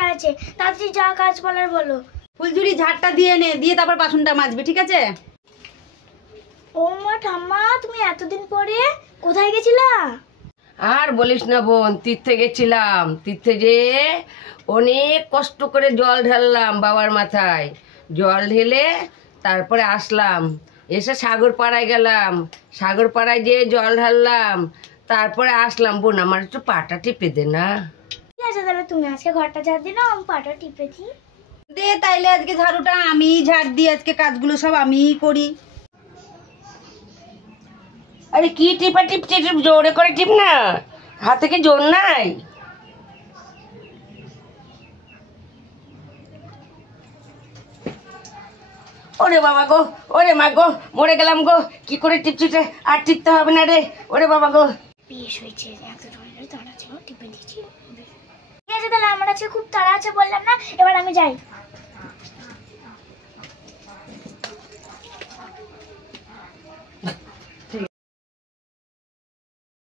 তাড়া আছে, তাড়াতাড়ি যা কাজ বলার বলো। ফুলঝুরি ঝাড়টা দিয়ে নে, দিয়ে তারপর বাসনটা মাজবি, ঠিক আছে? ও মা ঠাম্মা, তুমি এতদিন পরে কোথায় গেছিলা? আর বলিস না বোন, তীর্থে গেছিলাম। তীর্থে যেয়ে অনেক কষ্ট করে জল ঢাললাম বাবার মাথায়। জল ঢেলে তারপরে আসলাম, এসে সাগর পাড়ায় গেলাম। সাগর পাড়ায় যেয়ে জল ঢাললাম, তারপরে আসলাম। বোন আমার একটু পাটা টিপে দে না। ঠিক আছে, তাহলে তুমি আজকে ঘরটা ঝাড় দিও, আমি পাটা টিপে দিই। দে তাইলে আজকে ঝাড়ুটা আমি ঝাড় দিই, আজকে কাজগুলো সব আমিই করি। আরে কি টিপা টিপছে, জোরে করে টিপ না, হাতে কি জোর নাই? ওরে বাবা গো, ওরে মা গো, মরে গেলাম গো। কি করে টিপছিস রে? আর টিপতে হবে না রে, ওরে বাবা গো। বেশ হয়েছে, এত তাড়া ছিল, টিপে দিয়েছি। ঠিক আছে, তাহলে আমার আজকে খুব তাড়া আছে বললাম না, এবার আমি যাই।